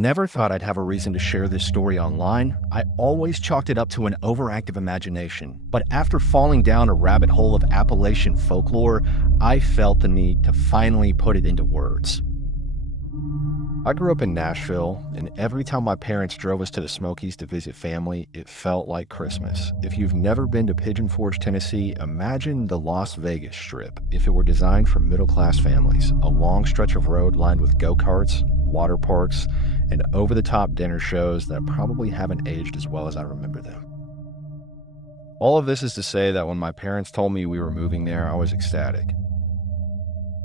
Never thought I'd have a reason to share this story online. I always chalked it up to an overactive imagination. But after falling down a rabbit hole of Appalachian folklore, I felt the need to finally put it into words. I grew up in Nashville, and every time my parents drove us to the Smokies to visit family, it felt like Christmas. If you've never been to Pigeon Forge, Tennessee, imagine the Las Vegas Strip if it were designed for middle-class families. A long stretch of road lined with go-karts, water parks, and over-the-top dinner shows that probably haven't aged as well as I remember them. All of this is to say that when my parents told me we were moving there, I was ecstatic.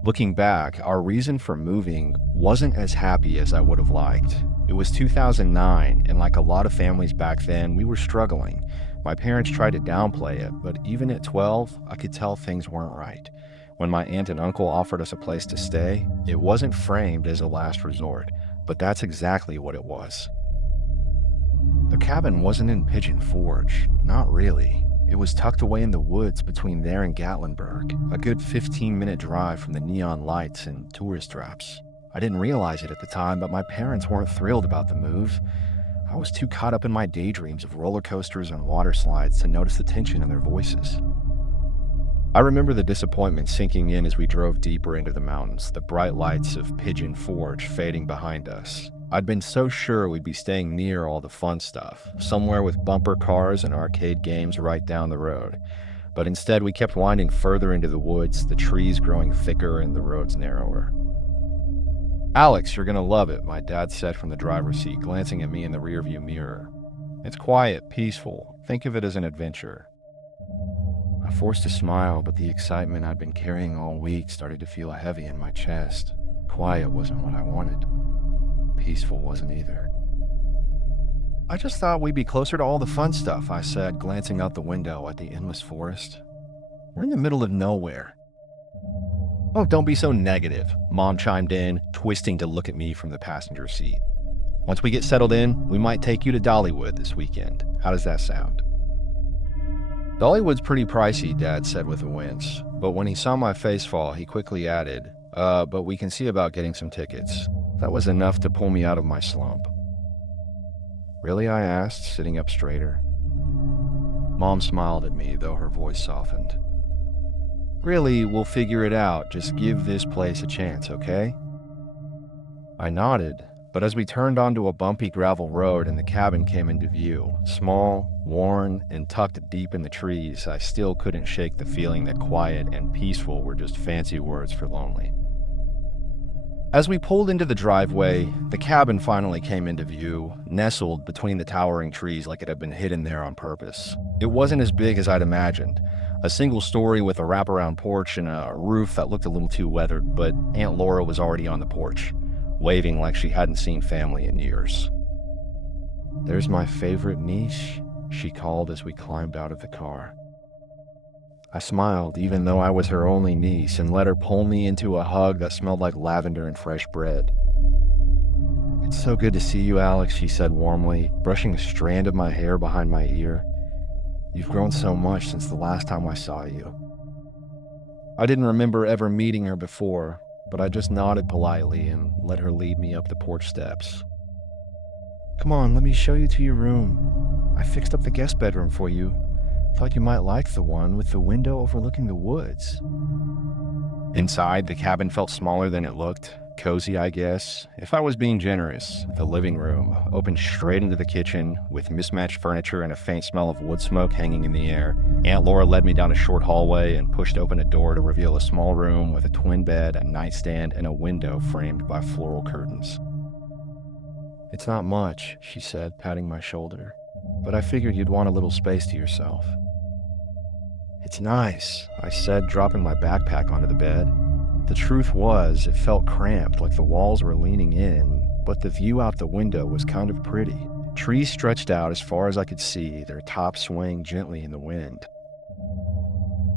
Looking back, our reason for moving wasn't as happy as I would have liked. It was 2009, and like a lot of families back then, we were struggling. My parents tried to downplay it, but even at 12, I could tell things weren't right. When my aunt and uncle offered us a place to stay, it wasn't framed as a last resort, but that's exactly what it was. The cabin wasn't in Pigeon Forge, not really. It was tucked away in the woods between there and Gatlinburg, a good 15-minute drive from the neon lights and tourist traps. I didn't realize it at the time, but my parents weren't thrilled about the move. I was too caught up in my daydreams of roller coasters and water slides to notice the tension in their voices. I remember the disappointment sinking in as we drove deeper into the mountains, the bright lights of Pigeon Forge fading behind us. I'd been so sure we'd be staying near all the fun stuff, somewhere with bumper cars and arcade games right down the road. But instead, we kept winding further into the woods, the trees growing thicker and the roads narrower. "Alex, you're gonna love it," my dad said from the driver's seat, glancing at me in the rearview mirror. "It's quiet, peaceful. Think of it as an adventure." I forced a smile, but the excitement I'd been carrying all week started to feel heavy in my chest. Quiet wasn't what I wanted. Peaceful wasn't either. "I just thought we'd be closer to all the fun stuff," I said, glancing out the window at the endless forest. "We're in the middle of nowhere." "Oh, don't be so negative," Mom chimed in, twisting to look at me from the passenger seat. "Once we get settled in, we might take you to Dollywood this weekend. How does that sound?" "Dollywood's pretty pricey," Dad said with a wince, but when he saw my face fall, he quickly added, but we can see about getting some tickets." That was enough to pull me out of my slump. "Really?" I asked, sitting up straighter. Mom smiled at me, though her voice softened. "Really, we'll figure it out. Just give this place a chance, okay?" I nodded, but as we turned onto a bumpy gravel road and the cabin came into view, small, worn, and tucked deep in the trees, I still couldn't shake the feeling that quiet and peaceful were just fancy words for lonely. As we pulled into the driveway, the cabin finally came into view, nestled between the towering trees like it had been hidden there on purpose. It wasn't as big as I'd imagined. A single story with a wraparound porch and a roof that looked a little too weathered, but Aunt Laura was already on the porch, waving like she hadn't seen family in years. "There's my favorite niche," she called as we climbed out of the car. I smiled, even though I was her only niece, and let her pull me into a hug that smelled like lavender and fresh bread. "It's so good to see you, Alex," she said warmly, brushing a strand of my hair behind my ear. "You've grown so much since the last time I saw you." I didn't remember ever meeting her before, but I just nodded politely and let her lead me up the porch steps. "Come on, let me show you to your room. I fixed up the guest bedroom for you. Thought you might like the one with the window overlooking the woods." Inside, the cabin felt smaller than it looked. Cozy, I guess. If I was being generous, the living room opened straight into the kitchen with mismatched furniture and a faint smell of wood smoke hanging in the air. Aunt Laura led me down a short hallway and pushed open a door to reveal a small room with a twin bed, a nightstand, and a window framed by floral curtains. "It's not much," she said, patting my shoulder, "but I figured you'd want a little space to yourself." "It's nice," I said, dropping my backpack onto the bed. The truth was, it felt cramped, like the walls were leaning in, but the view out the window was kind of pretty. Trees stretched out as far as I could see, their tops swaying gently in the wind.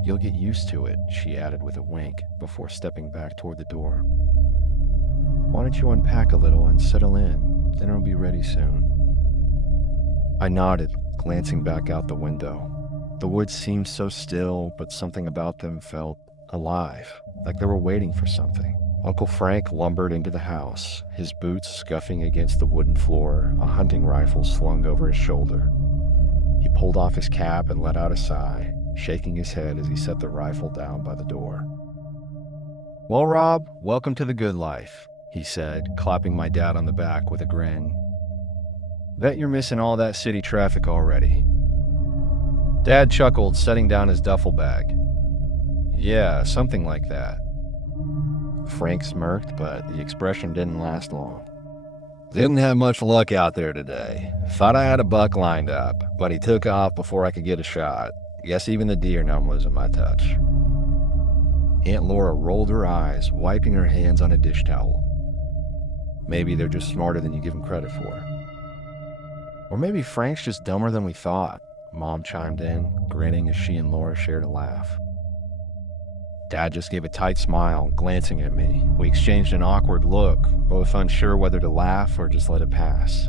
"You'll get used to it," she added with a wink, before stepping back toward the door. "Why don't you unpack a little and settle in? Dinner will be ready soon." I nodded, glancing back out the window. The woods seemed so still, but something about them felt alive, like they were waiting for something. Uncle Frank lumbered into the house, his boots scuffing against the wooden floor, a hunting rifle slung over his shoulder. He pulled off his cap and let out a sigh, shaking his head as he set the rifle down by the door. "Well, Rob, welcome to the good life," he said, clapping my dad on the back with a grin. "Bet you're missing all that city traffic already." Dad chuckled, setting down his duffel bag. "Yeah, something like that." Frank smirked, but the expression didn't last long. "Didn't have much luck out there today. Thought I had a buck lined up, but he took off before I could get a shot. Guess even the deer numb was in my touch." Aunt Laura rolled her eyes, wiping her hands on a dish towel. "Maybe they're just smarter than you give them credit for." "Or maybe Frank's just dumber than we thought," Mom chimed in, grinning as she and Laura shared a laugh. Dad just gave a tight smile, glancing at me. We exchanged an awkward look, both unsure whether to laugh or just let it pass.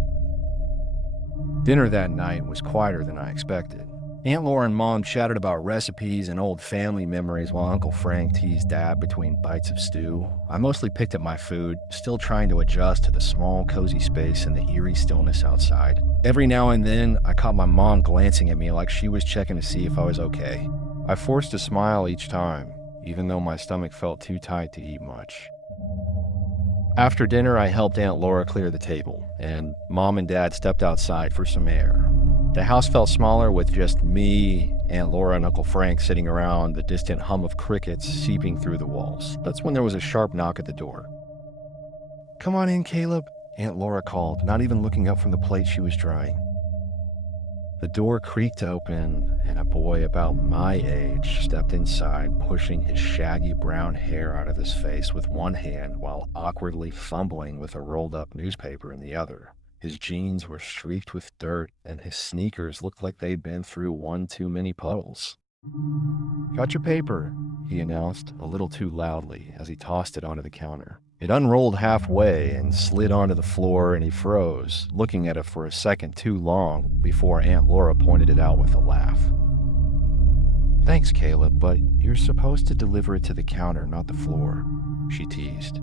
Dinner that night was quieter than I expected. Aunt Laura and Mom chatted about recipes and old family memories while Uncle Frank teased Dad between bites of stew. I mostly picked at my food, still trying to adjust to the small, cozy space and the eerie stillness outside. Every now and then, I caught my mom glancing at me like she was checking to see if I was okay. I forced a smile each time, even though my stomach felt too tight to eat much. After dinner, I helped Aunt Laura clear the table, and Mom and Dad stepped outside for some air. The house felt smaller with just me, Aunt Laura, and Uncle Frank sitting around, the distant hum of crickets seeping through the walls. That's when there was a sharp knock at the door. "Come on in, Caleb," Aunt Laura called, not even looking up from the plate she was drying. The door creaked open, and a boy about my age stepped inside, pushing his shaggy brown hair out of his face with one hand while awkwardly fumbling with a rolled-up newspaper in the other. His jeans were streaked with dirt, and his sneakers looked like they'd been through one too many puddles. "Got your paper," he announced, a little too loudly, as he tossed it onto the counter. It unrolled halfway and slid onto the floor, and he froze, looking at it for a second too long before Aunt Laura pointed it out with a laugh. "Thanks, Caleb, but you're supposed to deliver it to the counter, not the floor," she teased.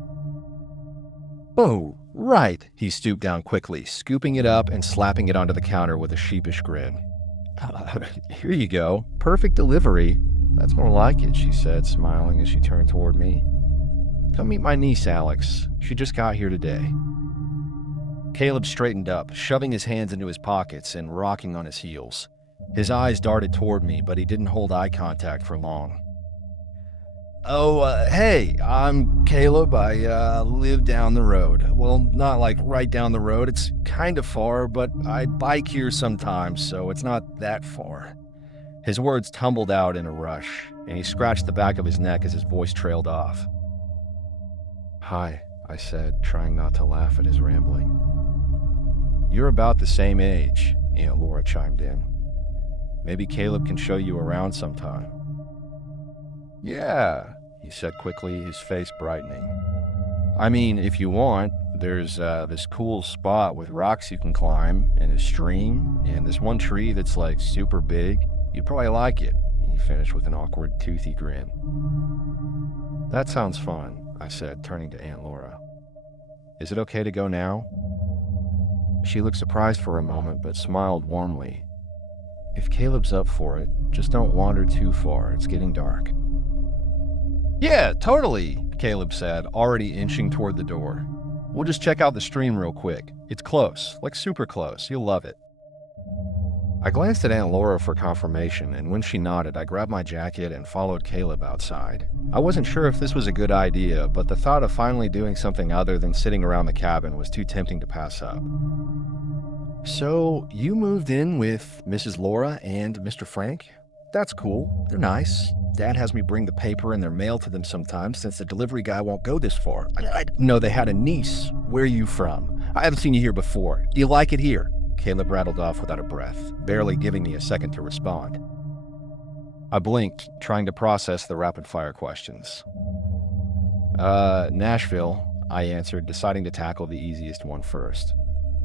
"Oh, right," he stooped down quickly, scooping it up and slapping it onto the counter with a sheepish grin. "Here you go. Perfect delivery. That's more like it," she said, smiling as she turned toward me. "Come meet my niece, Alex. She just got here today." Caleb straightened up, shoving his hands into his pockets and rocking on his heels. His eyes darted toward me, but he didn't hold eye contact for long. Hey, I'm Caleb. I live down the road. Well, not like right down the road. It's kind of far, but I bike here sometimes, so it's not that far." His words tumbled out in a rush, and he scratched the back of his neck as his voice trailed off. "Hi," I said, trying not to laugh at his rambling. "You're about the same age," Aunt Laura chimed in. "Maybe Caleb can show you around sometime." "Yeah," he said quickly, his face brightening. "I mean, if you want, there's this cool spot with rocks you can climb, and a stream, and this one tree that's like super big. You'd probably like it," he finished with an awkward, toothy grin. "That sounds fun," I said, turning to Aunt Laura. "Is it okay to go now?" She looked surprised for a moment, but smiled warmly. "If Caleb's up for it, just don't wander too far. It's getting dark." "Yeah, totally," Caleb said, already inching toward the door. "We'll just check out the stream real quick. It's close, like super close. You'll love it." I glanced at Aunt Laura for confirmation, and when she nodded, I grabbed my jacket and followed Caleb outside. I wasn't sure if this was a good idea, but the thought of finally doing something other than sitting around the cabin was too tempting to pass up. "So, you moved in with Mrs. Laura and Mr. Frank? That's cool. They're nice. Dad has me bring the paper and their mail to them sometimes since the delivery guy won't go this far. I didn't know they had a niece. Where are you from? I haven't seen you here before. Do you like it here?" Caleb rattled off without a breath, barely giving me a second to respond. I blinked, trying to process the rapid-fire questions. Nashville," I answered, deciding to tackle the easiest one first.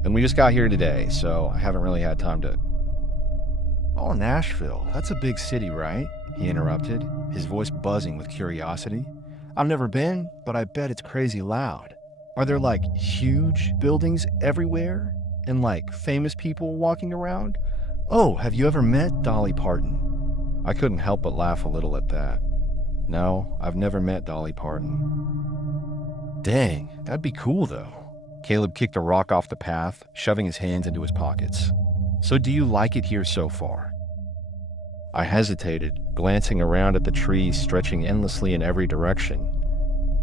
"And we just got here today, so I haven't really had time to—" "Oh, Nashville. That's a big city, right?" he interrupted, his voice buzzing with curiosity. I've never been, but I bet it's crazy loud. Are there like huge buildings everywhere? And like famous people walking around? Oh, have you ever met Dolly Parton? I couldn't help but laugh a little at that. No, I've never met Dolly Parton. Dang, that'd be cool though. Caleb kicked a rock off the path, shoving his hands into his pockets. So do you like it here so far? I hesitated, glancing around at the trees stretching endlessly in every direction.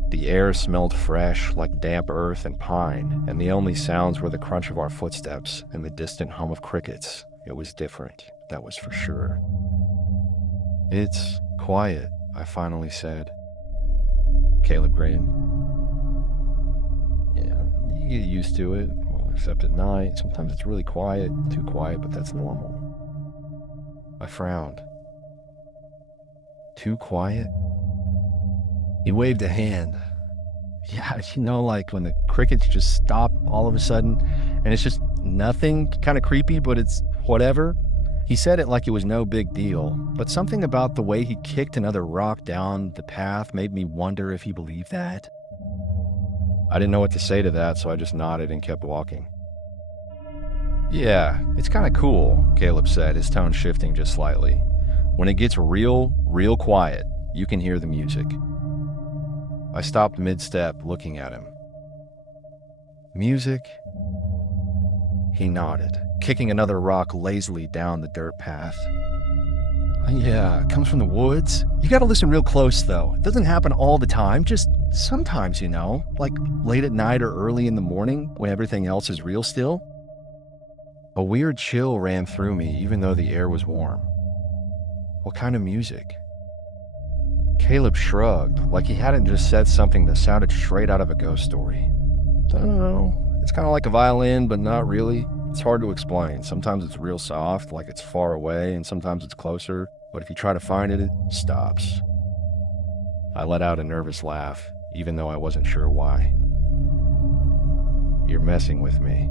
The air smelled fresh, like damp earth and pine, and the only sounds were the crunch of our footsteps and the distant hum of crickets. It was different, that was for sure. It's quiet, I finally said. Caleb grinned. Yeah, you get used to it, well, except at night. Sometimes it's really quiet, too quiet, but that's normal. I frowned. Too quiet? He waved a hand. Yeah, like when the crickets just stop all of a sudden, and it's just nothing, kind of creepy, but it's whatever. He said it like it was no big deal, but something about the way he kicked another rock down the path made me wonder if he believed that. I didn't know what to say to that, so I just nodded and kept walking. Yeah, it's kind of cool, Caleb said, his tone shifting just slightly. When it gets real quiet, you can hear the music. I stopped mid-step, looking at him. Music? He nodded, kicking another rock lazily down the dirt path. Yeah, it comes from the woods. You gotta listen real close, though. It doesn't happen all the time, just sometimes, like late at night or early in the morning when everything else is real still. A weird chill ran through me, even though the air was warm. What kind of music? Caleb shrugged, like he hadn't just said something that sounded straight out of a ghost story. I don't know. It's kind of like a violin, but not really. It's hard to explain. Sometimes it's real soft, like it's far away, and sometimes it's closer. But if you try to find it, it stops. I let out a nervous laugh, even though I wasn't sure why. You're messing with me.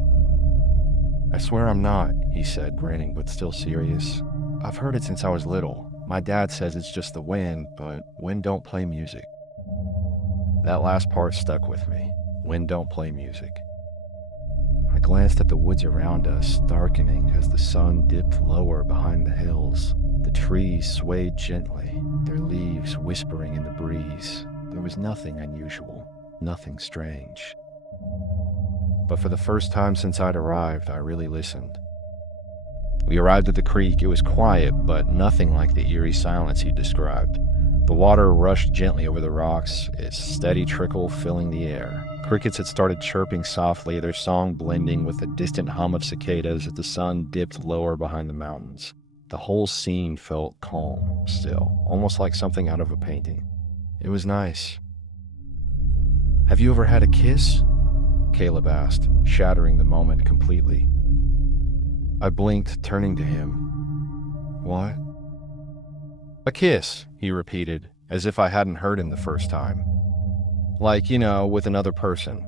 I swear I'm not, he said, grinning but still serious. I've heard it since I was little. My dad says it's just the wind, but wind don't play music. That last part stuck with me. Wind don't play music. I glanced at the woods around us, darkening as the sun dipped lower behind the hills. The trees swayed gently, their leaves whispering in the breeze. There was nothing unusual, nothing strange. But for the first time since I'd arrived, I really listened. We arrived at the creek. It was quiet, but nothing like the eerie silence he described. The water rushed gently over the rocks, its steady trickle filling the air. Crickets had started chirping softly, their song blending with the distant hum of cicadas as the sun dipped lower behind the mountains. The whole scene felt calm, still, almost like something out of a painting. It was nice. Have you ever had a kiss? Caleb asked, shattering the moment completely. I blinked, turning to him. What? A kiss, he repeated, as if I hadn't heard him the first time. Like, with another person.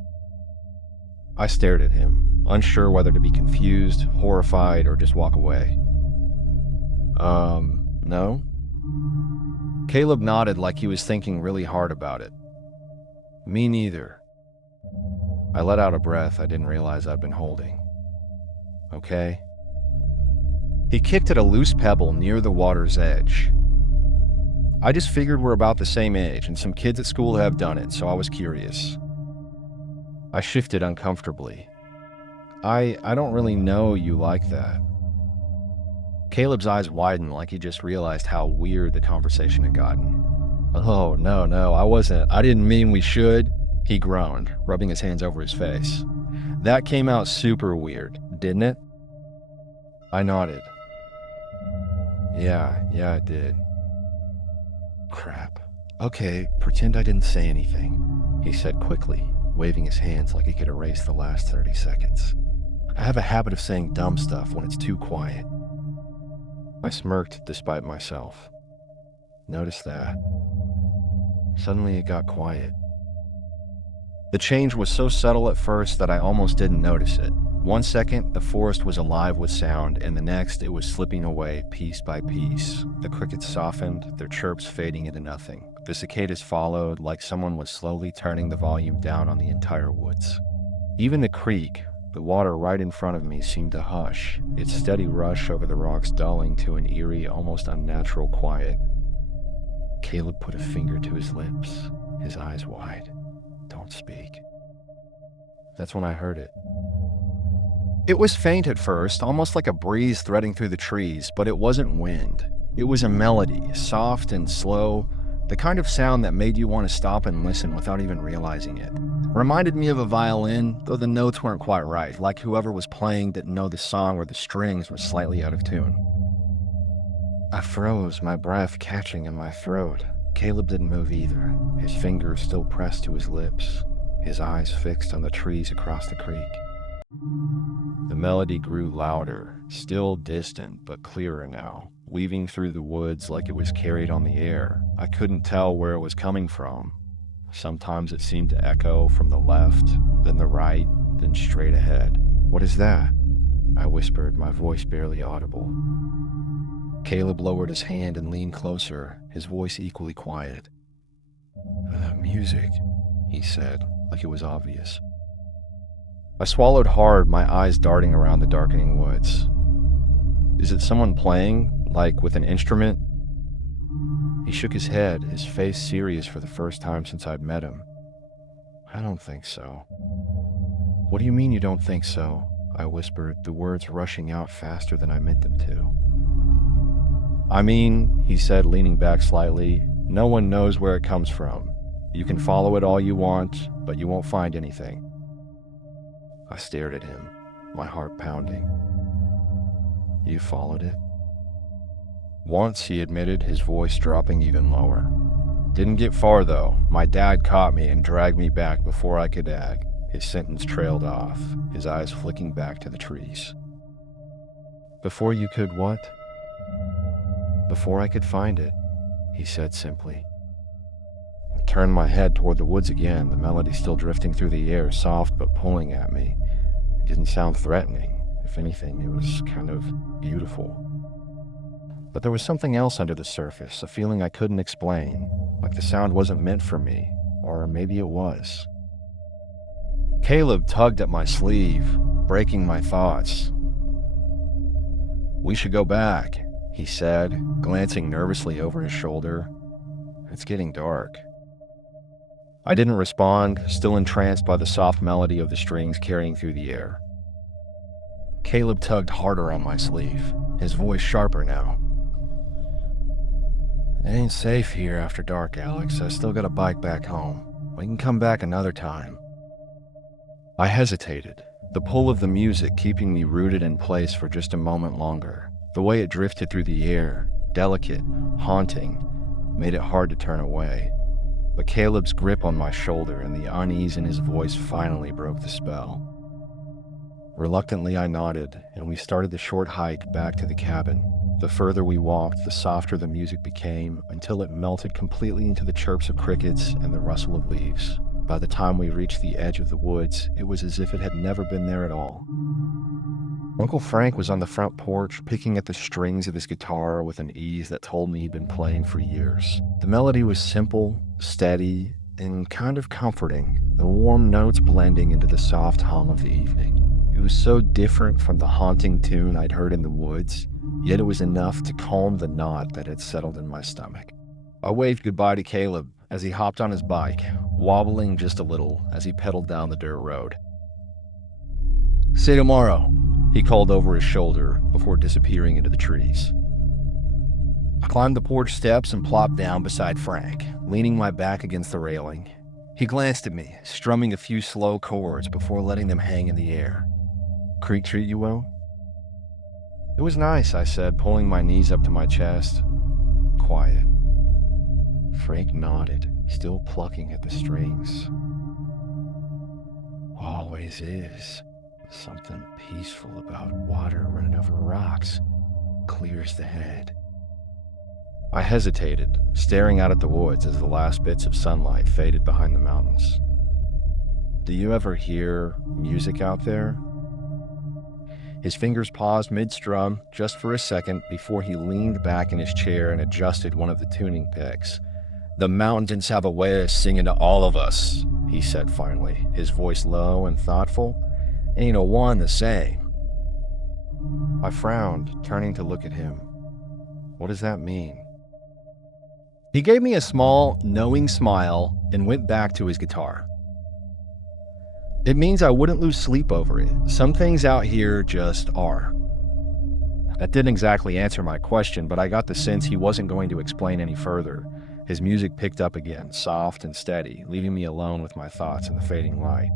I stared at him, unsure whether to be confused, horrified, or just walk away. No? Caleb nodded like he was thinking really hard about it. Me neither. I let out a breath I didn't realize I'd been holding. Okay. He kicked at a loose pebble near the water's edge. I just figured we're about the same age, and some kids at school have done it, so I was curious. I shifted uncomfortably. I don't really know you like that. Caleb's eyes widened like he just realized how weird the conversation had gotten. Oh, no, I didn't mean we should, he groaned, rubbing his hands over his face. That came out super weird, didn't it? I nodded. Yeah, it did. Crap. Okay, pretend I didn't say anything, he said quickly, waving his hands like he could erase the last 30 seconds. I have a habit of saying dumb stuff when it's too quiet. I smirked despite myself. Notice that. Suddenly it got quiet. The change was so subtle at first that I almost didn't notice it. One second, the forest was alive with sound, and the next, it was slipping away piece by piece. The crickets softened, their chirps fading into nothing. The cicadas followed, like someone was slowly turning the volume down on the entire woods. Even the creek, the water right in front of me, seemed to hush, its steady rush over the rocks dulling to an eerie, almost unnatural quiet. Caleb put a finger to his lips, his eyes wide. "Don't speak." That's when I heard it. It was faint at first, almost like a breeze threading through the trees, but it wasn't wind. It was a melody, soft and slow, the kind of sound that made you want to stop and listen without even realizing it. Reminded me of a violin, though the notes weren't quite right, like whoever was playing didn't know the song or the strings were slightly out of tune. I froze, my breath catching in my throat. Caleb didn't move either, his fingers still pressed to his lips, his eyes fixed on the trees across the creek. The melody grew louder, still distant but clearer now, weaving through the woods like it was carried on the air. I couldn't tell where it was coming from. Sometimes it seemed to echo from the left, then the right, then straight ahead. "What is that?" I whispered, my voice barely audible. Caleb lowered his hand and leaned closer, his voice equally quiet. "The music," he said, like it was obvious. I swallowed hard, my eyes darting around the darkening woods. "Is it someone playing, like with an instrument?" He shook his head, his face serious for the first time since I'd met him. "I don't think so." "What do you mean you don't think so?" I whispered, the words rushing out faster than I meant them to. "I mean," he said, leaning back slightly, "no one knows where it comes from. You can follow it all you want, but you won't find anything." I stared at him, my heart pounding. "You followed it?" "Once," he admitted, his voice dropping even lower. "Didn't get far, though. My dad caught me and dragged me back before I could ag." His sentence trailed off, his eyes flicking back to the trees. "Before you could what?" "Before I could find it," he said simply. I turned my head toward the woods again, the melody still drifting through the air, soft but pulling at me. It didn't sound threatening. If anything, it was kind of beautiful. But there was something else under the surface, a feeling I couldn't explain, like the sound wasn't meant for me, or maybe it was. Caleb tugged at my sleeve, breaking my thoughts. "We should go back," he said, glancing nervously over his shoulder. "It's getting dark." I didn't respond, still entranced by the soft melody of the strings carrying through the air. Caleb tugged harder on my sleeve, his voice sharper now. "It ain't safe here after dark, Alex. I still got a bike back home. We can come back another time." I hesitated, the pull of the music keeping me rooted in place for just a moment longer. The way it drifted through the air, delicate, haunting, made it hard to turn away. But Caleb's grip on my shoulder and the unease in his voice finally broke the spell. Reluctantly, I nodded, and we started the short hike back to the cabin. The further we walked, the softer the music became, until it melted completely into the chirps of crickets and the rustle of leaves. By the time we reached the edge of the woods, it was as if it had never been there at all. Uncle Frank was on the front porch, picking at the strings of his guitar with an ease that told me he'd been playing for years. The melody was simple, steady, and kind of comforting, the warm notes blending into the soft hum of the evening. It was so different from the haunting tune I'd heard in the woods, yet it was enough to calm the knot that had settled in my stomach. I waved goodbye to Caleb as he hopped on his bike, wobbling just a little as he pedaled down the dirt road. "See you tomorrow," he called over his shoulder before disappearing into the trees. I climbed the porch steps and plopped down beside Frank, leaning my back against the railing. He glanced at me, strumming a few slow chords before letting them hang in the air. "Creek treat you well?" "It was nice," I said, pulling my knees up to my chest. Quiet. Frank nodded, still plucking at the strings. "Always is. Something peaceful about water running over rocks. Clears the head." I hesitated, staring out at the woods as the last bits of sunlight faded behind the mountains. do you ever hear music out there?" His fingers paused mid-strum just for a second before he leaned back in his chair and adjusted one of the tuning picks. "The mountains have a way of singing to all of us," he said finally, his voice low and thoughtful. "Ain't a one the same." I frowned, turning to look at him. What does that mean? He gave me a small, knowing smile and went back to his guitar. "It means I wouldn't lose sleep over it. Some things out here just are." That didn't exactly answer my question, but I got the sense he wasn't going to explain any further. His music picked up again, soft and steady, leaving me alone with my thoughts in the fading light.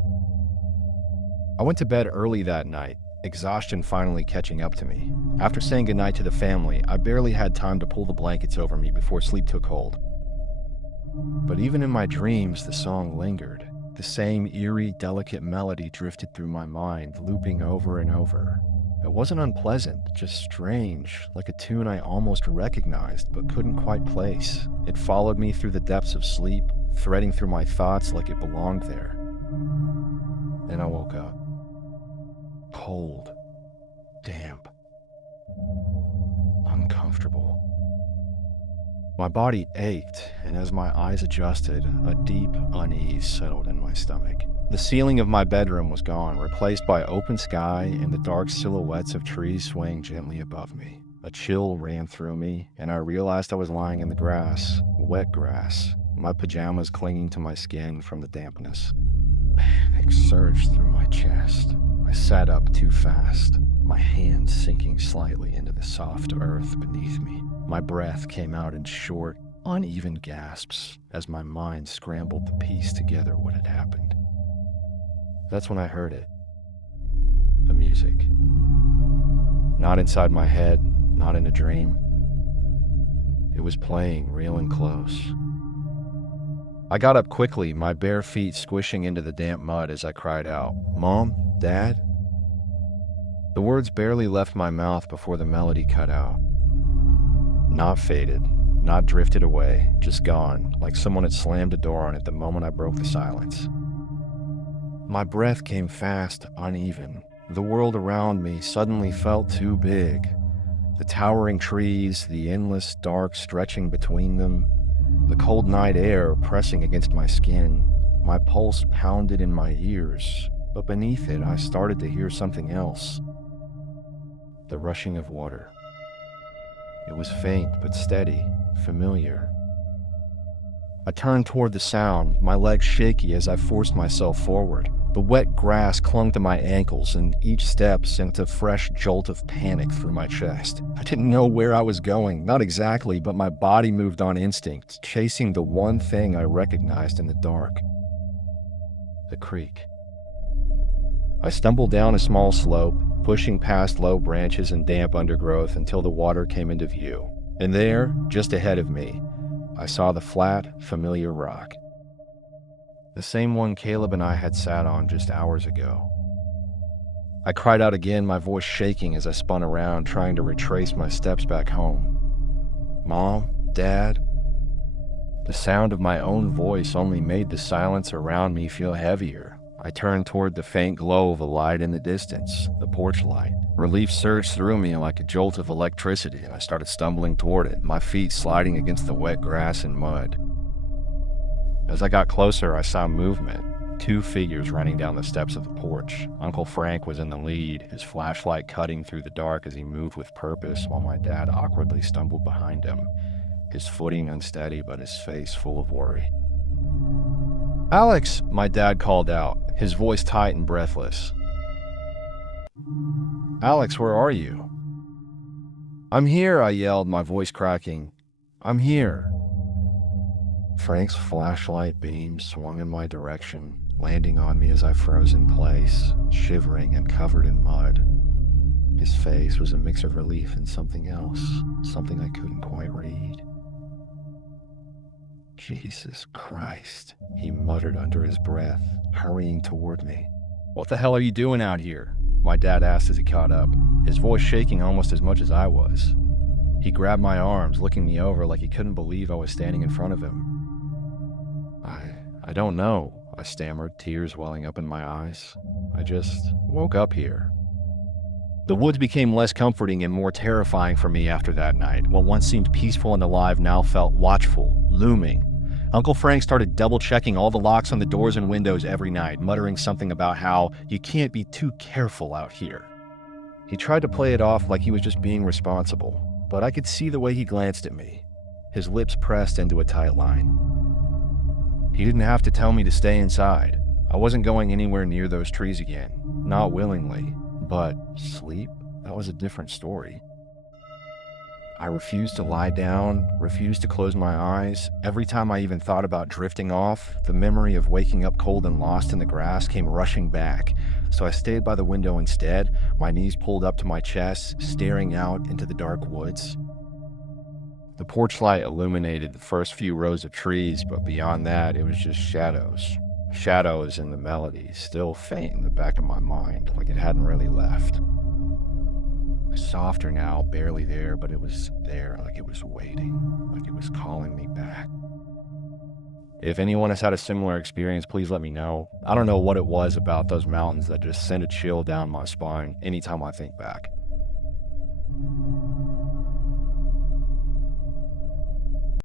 I went to bed early that night, exhaustion finally catching up to me. After saying goodnight to the family, I barely had time to pull the blankets over me before sleep took hold. But even in my dreams, the song lingered. The same eerie, delicate melody drifted through my mind, looping over and over. It wasn't unpleasant, just strange, like a tune I almost recognized but couldn't quite place. It followed me through the depths of sleep, threading through my thoughts like it belonged there. Then I woke up. Cold, damp, uncomfortable. My body ached, and as my eyes adjusted, a deep unease settled in my stomach. The ceiling of my bedroom was gone, replaced by open sky and the dark silhouettes of trees swaying gently above me. A chill ran through me, and I realized I was lying in the grass, wet grass, my pajamas clinging to my skin from the dampness. Panic surged through my chest. I sat up too fast, my hands sinking slightly into the soft earth beneath me. My breath came out in short, uneven gasps as my mind scrambled to piece together what had happened. That's when I heard it. The music. Not inside my head, not in a dream. It was playing real and close. I got up quickly, my bare feet squishing into the damp mud as I cried out, "Mom? Dad?" The words barely left my mouth before the melody cut out. Not faded, not drifted away, just gone, like someone had slammed a door on it the moment I broke the silence. My breath came fast, uneven. The world around me suddenly felt too big. The towering trees, the endless dark stretching between them, the cold night air pressing against my skin. My pulse pounded in my ears, but beneath it I started to hear something else. The rushing of water. It was faint but steady, familiar. I turned toward the sound, my legs shaky as I forced myself forward. The wet grass clung to my ankles, and each step sent a fresh jolt of panic through my chest. I didn't know where I was going, not exactly, but my body moved on instinct, chasing the one thing I recognized in the dark. The creek. I stumbled down a small slope, pushing past low branches and damp undergrowth until the water came into view. And there, just ahead of me, I saw the flat, familiar rock. The same one Caleb and I had sat on just hours ago. I cried out again, my voice shaking as I spun around, trying to retrace my steps back home. "Mom? Dad?" The sound of my own voice only made the silence around me feel heavier. I turned toward the faint glow of a light in the distance, the porch light. Relief surged through me like a jolt of electricity, and I started stumbling toward it, my feet sliding against the wet grass and mud. As I got closer, I saw movement, 2 figures running down the steps of the porch. Uncle Frank was in the lead, his flashlight cutting through the dark as he moved with purpose, while my dad awkwardly stumbled behind him, his footing unsteady but his face full of worry. "Alex," my dad called out, his voice tight and breathless. "Alex, where are you?" "I'm here," I yelled, my voice cracking. "I'm here." Frank's flashlight beam swung in my direction, landing on me as I froze in place, shivering and covered in mud. His face was a mix of relief and something else, something I couldn't quite read. "Jesus Christ," he muttered under his breath, hurrying toward me. "What the hell are you doing out here?" my dad asked as he caught up, his voice shaking almost as much as I was. He grabbed my arms, looking me over like he couldn't believe I was standing in front of him. I don't know," I stammered, tears welling up in my eyes. I just woke up here. The woods became less comforting and more terrifying for me after that night. What once seemed peaceful and alive now felt watchful, looming. Uncle Frank started double-checking all the locks on the doors and windows every night, muttering something about how you can't be too careful out here. He tried to play it off like he was just being responsible, but I could see the way he glanced at me, his lips pressed into a tight line. He didn't have to tell me to stay inside. I wasn't going anywhere near those trees again, not willingly, but sleep? That was a different story. I refused to lie down, refused to close my eyes. Every time I even thought about drifting off, the memory of waking up cold and lost in the grass came rushing back. So I stayed by the window instead, my knees pulled up to my chest, staring out into the dark woods. The porch light illuminated the first few rows of trees, but beyond that, it was just shadows. Shadows and the melody, still faint in the back of my mind, like it hadn't really left. Softer now, barely there, but it was there, like it was waiting, like it was calling me back. If anyone has had a similar experience, please let me know. I don't know what it was about those mountains that just sent a chill down my spine anytime I think back.